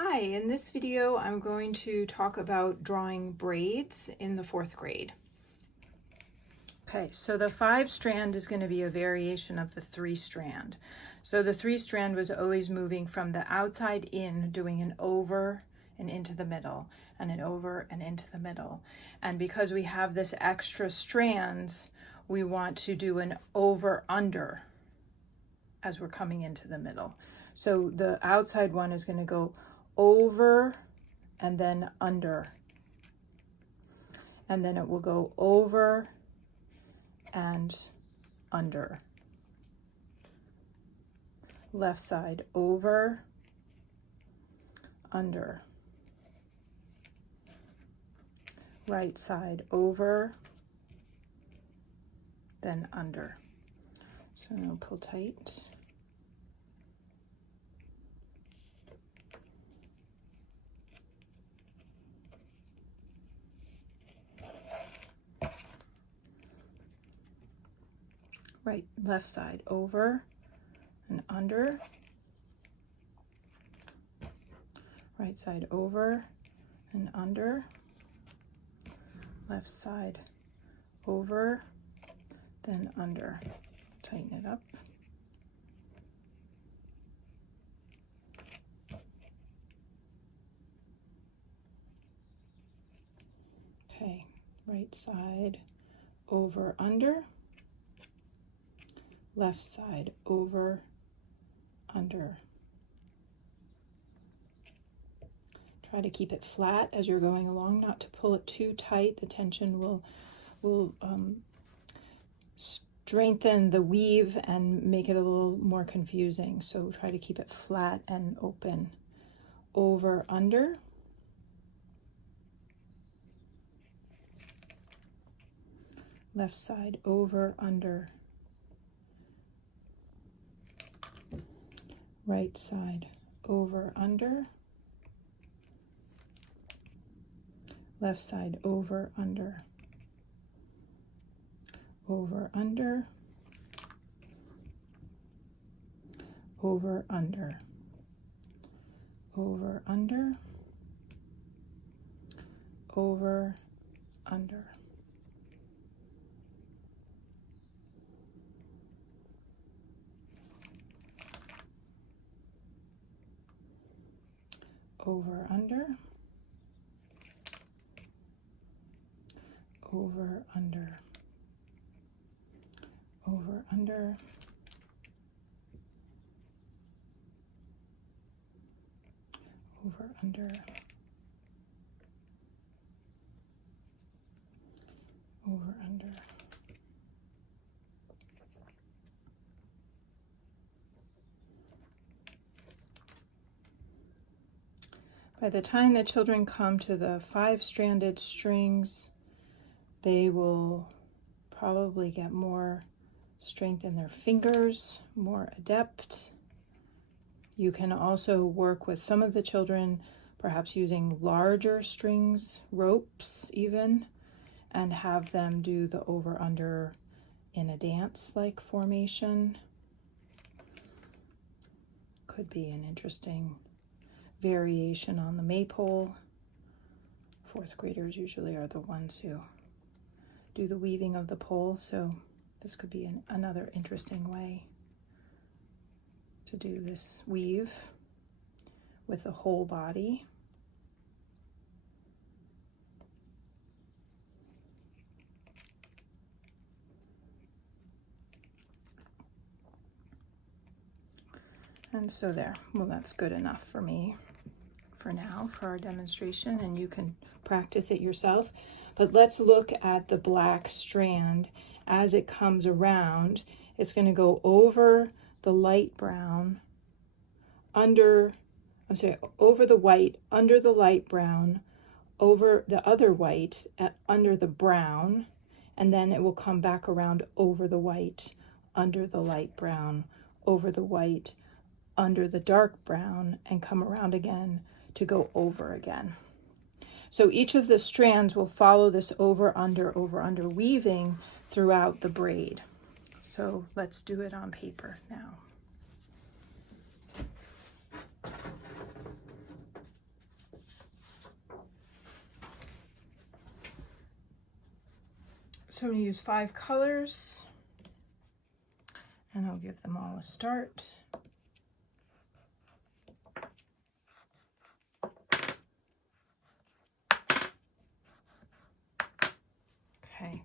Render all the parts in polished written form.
Hi, in this video I'm going to talk about drawing braids in the 4th grade. Okay, so the 5-strand is going to be a variation of the 3-strand. So the 3-strand was always moving from the outside in, doing an over and into the middle, and an over and into the middle. And because we have this extra strands, we want to do an over under as we're coming into the middle. So the outside one is going to go over and then under, and then it will go over and under. Left side over, under. Right side over, then under. So now pull tight. Left side over and under. Right side over and under. Left side over, then under. Tighten it up. Okay, right side over, under. Left side over, under. Try to keep it flat as you're going along, not to pull it too tight. The tension will strengthen the weave and make it a little more confusing. So try to keep it flat and open. Over, under. Left side over, under. Right side over, under. Left side over, under. Over, under. Over, under. Over, under. Over, under. Over, under. Over, under. Over, under. Over, under. Over, under. By the time the children come to the 5-stranded strings, they will probably get more strength in their fingers, more adept. You can also work with some of the children, perhaps using larger strings, ropes even, and have them do the over-under in a dance-like formation. Could be an interesting variation on the maypole. 4th graders usually are the ones who do the weaving of the pole, so this could be another interesting way to do this weave with the whole body. And so there, well, that's good enough for me for now, for our demonstration, and you can practice it yourself. But let's look at the black strand as it comes around. It's going to go over the light brown, over the white, under the light brown, over the other white, under the brown, and then it will come back around over the white, under the light brown, over the white, under the dark brown, and come around again to go over again. So each of the strands will follow this over, under weaving throughout the braid. So let's do it on paper now. So I'm going to use 5 colors, and I'll give them all a start. Okay,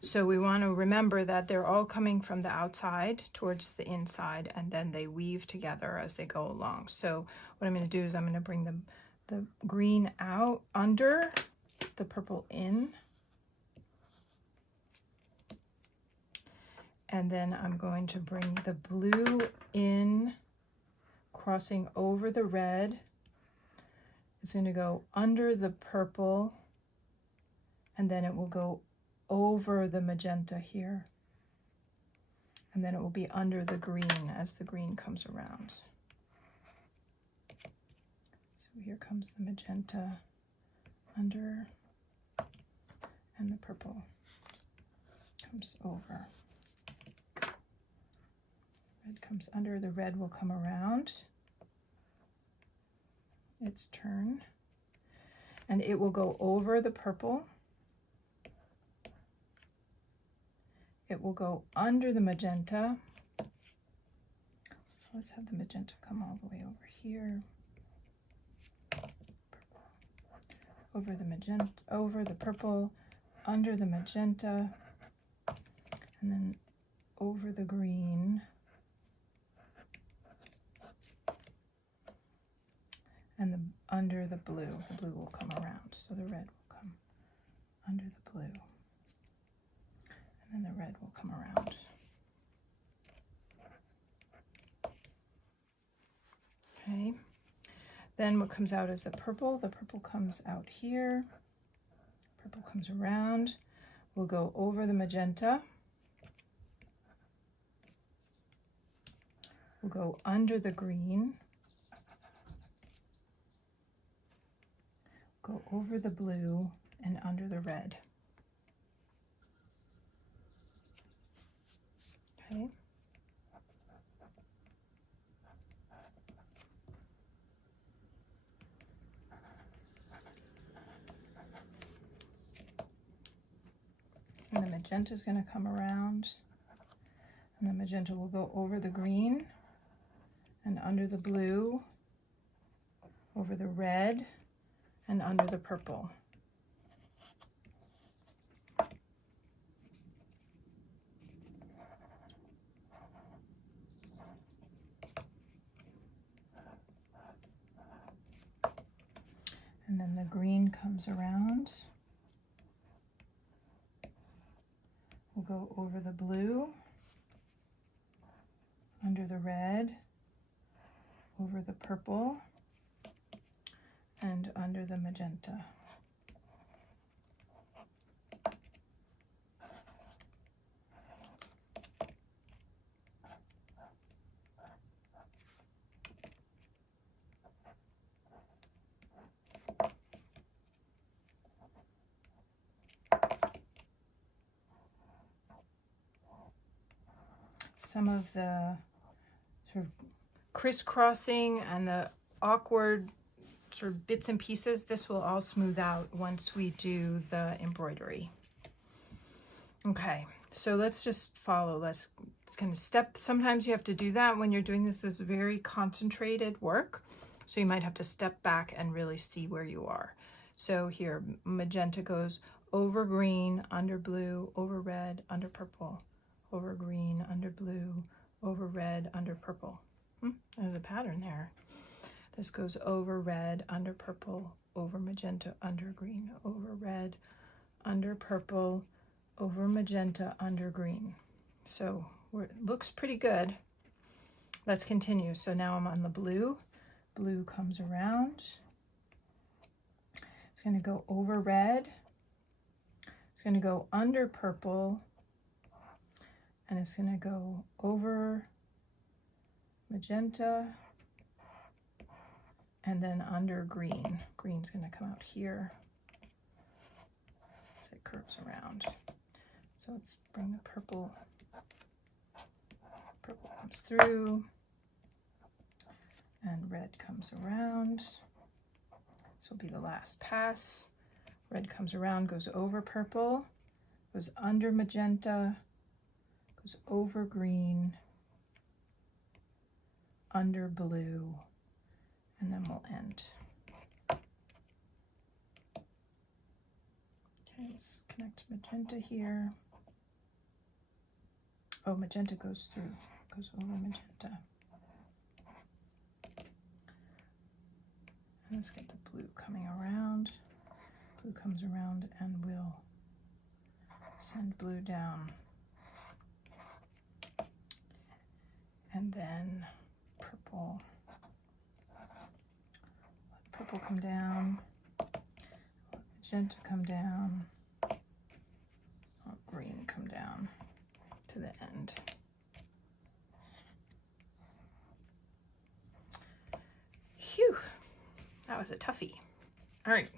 so we want to remember that they're all coming from the outside towards the inside, and then they weave together as they go along. So what I'm going to do is I'm going to bring the green out under, the purple in, and then I'm going to bring the blue in, crossing over the red. It's going to go under the purple, and then it will go over the magenta here, and then it will be under the green as the green comes around. So here comes the magenta under, and the purple comes over. Red comes under, the red will come around its turn, and it will go over the purple. It will go under the magenta. So let's have the magenta come all the way over here. Purple. Over the magenta, over the purple, under the magenta, and then over the green. And under the blue will come around. So the red will come under the blue. And then the red will come around. Okay. Then what comes out is the purple. The purple comes out here. Purple comes around. We'll go over the magenta. We'll go under the green. Go over the blue and under the red. Okay. And the magenta is going to come around, and the magenta will go over the green and under the blue, over the red, and under the purple. And then the green comes around. We'll go over the blue, under the red, over the purple, and under the magenta. Some of the sort of crisscrossing and the awkward sort of bits and pieces, this will all smooth out once we do the embroidery. Okay, so let's just follow. Let's kind of step. Sometimes you have to do that when you're doing this is very concentrated work. So you might have to step back and really see where you are. So here, magenta goes over green, under blue, over red, under purple, over green, under blue, over red, under purple. There's a pattern there. This goes over red, under purple, over magenta, under green, over red, under purple, over magenta, under green. So it looks pretty good. Let's continue. So now I'm on the blue. Blue comes around. It's going to go over red. It's going to go under purple. And it's going to go over magenta. And then under green. Green's going to come out here as it curves around. So let's bring the purple. Purple comes through. And red comes around. This will be the last pass. Red comes around, goes over purple, Goes under magenta, goes over green, under blue, and then we'll end. Okay, let's connect magenta here. Oh, magenta goes through, goes over magenta. And let's get the blue coming around. Blue comes around and we'll send blue down. And then purple. Let purple come down. Let magenta come down. Let green come down to the end. Phew, that was a toughie. All right.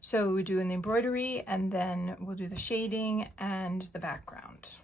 So we're doing the embroidery and then we'll do the shading and the background.